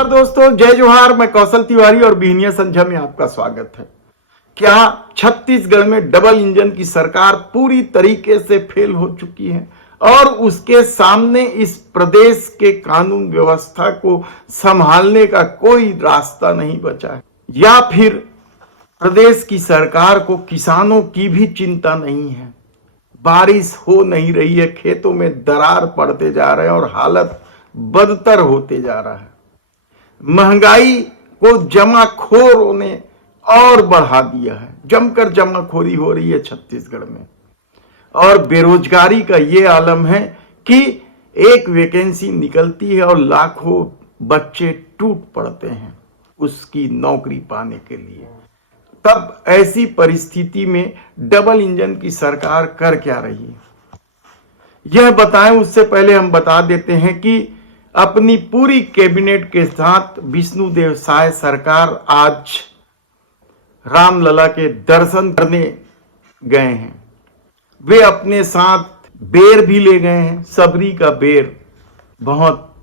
नमस्कार दोस्तों, जय जोहार। मैं कौशल तिवारी और बिहनिया संझा में आपका स्वागत है। क्या छत्तीसगढ़ में डबल इंजन की सरकार पूरी तरीके से फेल हो चुकी है और उसके सामने इस प्रदेश के कानून व्यवस्था को संभालने का कोई रास्ता नहीं बचा है, या फिर प्रदेश की सरकार को किसानों की भी चिंता नहीं है? बारिश हो नहीं रही है, खेतों में दरार पड़ते जा रहे हैं और हालत बदतर होते जा रहा है। महंगाई को जमाखोरों ने और बढ़ा दिया है, जमकर जमाखोरी हो रही है छत्तीसगढ़ में। और बेरोजगारी का ये आलम है कि एक वैकेंसी निकलती है और लाखों बच्चे टूट पड़ते हैं उसकी नौकरी पाने के लिए। तब ऐसी परिस्थिति में डबल इंजन की सरकार कर क्या रही है, यह बताएं उससे पहले हम बता देते हैं कि अपनी पूरी कैबिनेट के साथ विष्णुदेव साय सरकार आज रामलला के दर्शन करने गए हैं। वे अपने साथ बेर भी ले गए हैं। सबरी का बेर बहुत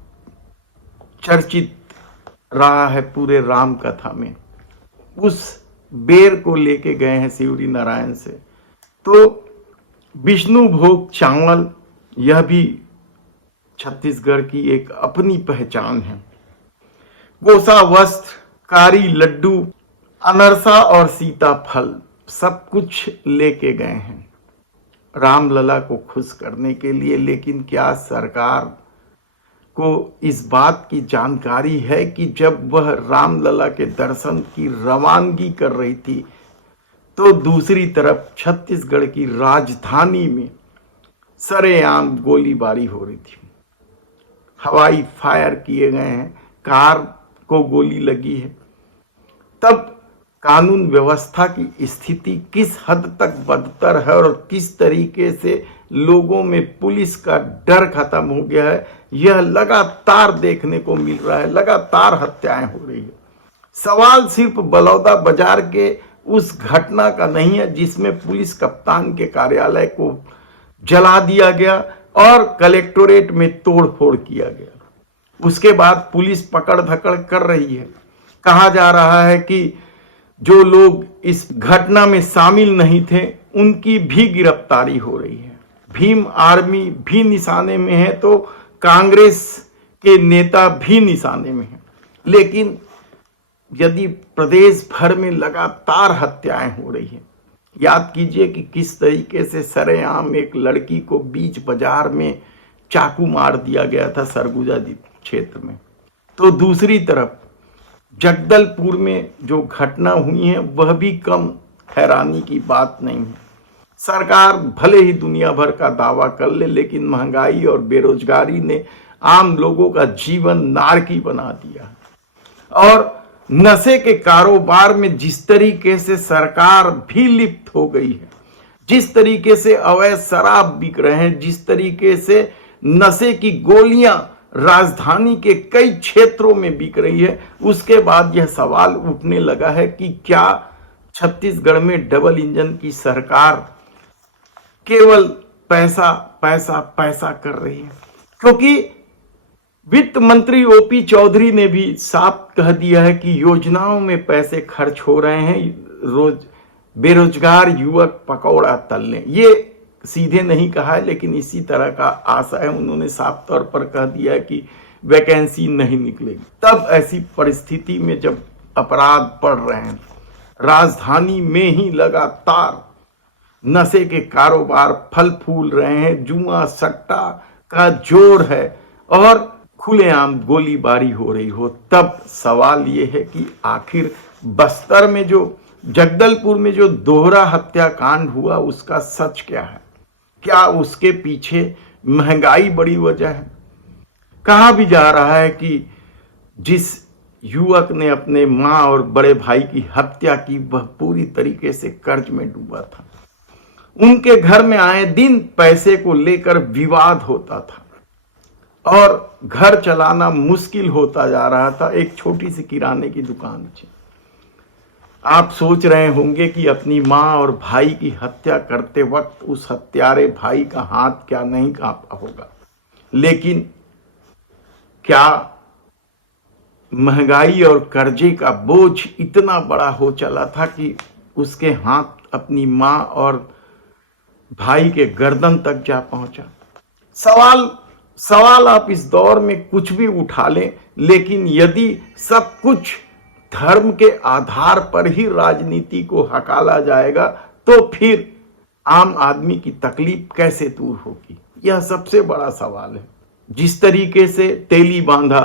चर्चित रहा है पूरे राम कथा में। उस बेर को लेके गए हैं शिवरी नारायण से। तो विष्णु भोग चावल, यह भी छत्तीसगढ़ की एक अपनी पहचान है। गोसा वस्त्र, कारी लड्डू, अनरसा और सीताफल सब कुछ लेके गए हैं रामलला को खुश करने के लिए। लेकिन क्या सरकार को इस बात की जानकारी है कि जब वह रामलला के दर्शन की रवानगी कर रही थी तो दूसरी तरफ छत्तीसगढ़ की राजधानी में सरेआम गोलीबारी हो रही थी, हवाई फायर किए गए हैं, कार को गोली लगी है। तब कानून व्यवस्था की स्थिति किस हद तक बदतर है और किस तरीके से लोगों में पुलिस का डर खत्म हो गया है, यह लगातार देखने को मिल रहा है। लगातार हत्याएं हो रही है। सवाल सिर्फ बलौदा बाजार के उस घटना का नहीं है जिसमें पुलिस कप्तान के कार्यालय को जला दिया गया और कलेक्टोरेट में तोड़फोड़ किया गया। उसके बाद पुलिस पकड़ धकड़ कर रही है। कहा जा रहा है कि जो लोग इस घटना में शामिल नहीं थे उनकी भी गिरफ्तारी हो रही है। भीम आर्मी भी निशाने में है तो कांग्रेस के नेता भी निशाने में हैं। लेकिन यदि प्रदेश भर में लगातार हत्याएं हो रही हैं, याद कीजिए कि किस तरीके से सरेआम एक लड़की को बीच बाजार में चाकू मार दिया गया था सरगुजा क्षेत्र में। तो दूसरी तरफ जगदलपुर में जो घटना हुई है वह भी कम हैरानी की बात नहीं है। सरकार भले ही दुनिया भर का दावा कर ले, लेकिन महंगाई और बेरोजगारी ने आम लोगों का जीवन नारकी बना दिया। और नशे के कारोबार में जिस तरीके से सरकार भी लिप्त हो गई है, जिस तरीके से अवैध शराब बिक रहे हैं, जिस तरीके से नशे की गोलियां राजधानी के कई क्षेत्रों में बिक रही है, उसके बाद यह सवाल उठने लगा है कि क्या छत्तीसगढ़ में डबल इंजन की सरकार केवल पैसा पैसा पैसा कर रही है? क्योंकि वित्त मंत्री ओपी चौधरी ने भी साफ कह दिया है कि योजनाओं में पैसे खर्च हो रहे हैं, रोज बेरोजगार युवक पकौड़ा तल लें। ये सीधे नहीं कहा है, लेकिन इसी तरह का आशा है। उन्होंने साफ तौर पर कह दिया है कि वैकेंसी नहीं निकलेगी। तब ऐसी परिस्थिति में जब अपराध बढ़ रहे हैं, राजधानी में ही लगातार नशे के कारोबार फल फूल रहे हैं, जुआ सट्टा का जोर है और खुलेआम गोलीबारी हो रही हो, तब सवाल ये है कि आखिर बस्तर में जो जगदलपुर में जो दोहरा हत्याकांड हुआ उसका सच क्या है? क्या उसके पीछे महंगाई बड़ी वजह है? कहा भी जा रहा है कि जिस युवक ने अपने मां और बड़े भाई की हत्या की वह पूरी तरीके से कर्ज में डूबा था। उनके घर में आए दिन पैसे को लेकर विवाद होता था और घर चलाना मुश्किल होता जा रहा था। एक छोटी सी किराने की दुकान थी। आप सोच रहे होंगे कि अपनी मां और भाई की हत्या करते वक्त उस हत्यारे भाई का हाथ क्या नहीं कांपा होगा। लेकिन क्या महंगाई और कर्जे का बोझ इतना बड़ा हो चला था कि उसके हाथ अपनी मां और भाई के गर्दन तक जा पहुंचा। सवाल आप इस दौर में कुछ भी उठा लें, लेकिन यदि सब कुछ धर्म के आधार पर ही राजनीति को हकाला जाएगा तो फिर आम आदमी की तकलीफ कैसे दूर होगी? यह सबसे बड़ा सवाल है। जिस तरीके से तेली बांधा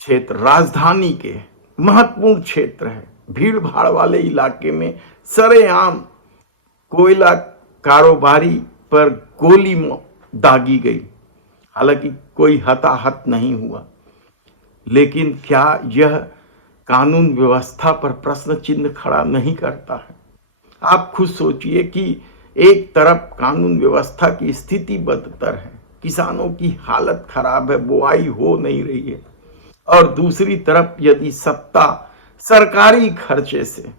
क्षेत्र राजधानी के महत्वपूर्ण क्षेत्र है, भीड़ भाड़ वाले इलाके में सरेआम कोयला कारोबारी पर गोली दागी गई। हालांकि कोई हताहत नहीं हुआ, लेकिन क्या यह कानून व्यवस्था पर प्रश्न चिन्ह खड़ा नहीं करता है? आप खुद सोचिए कि एक तरफ कानून व्यवस्था की स्थिति बदतर है, किसानों की हालत खराब है, बुआई हो नहीं रही है, और दूसरी तरफ यदि सत्ता सरकारी खर्चे से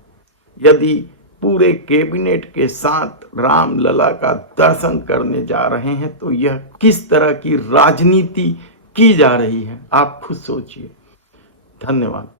यदि पूरे कैबिनेट के साथ रामलला का दर्शन करने जा रहे हैं तो यह किस तरह की राजनीति की जा रही है? आप खुद सोचिए। धन्यवाद।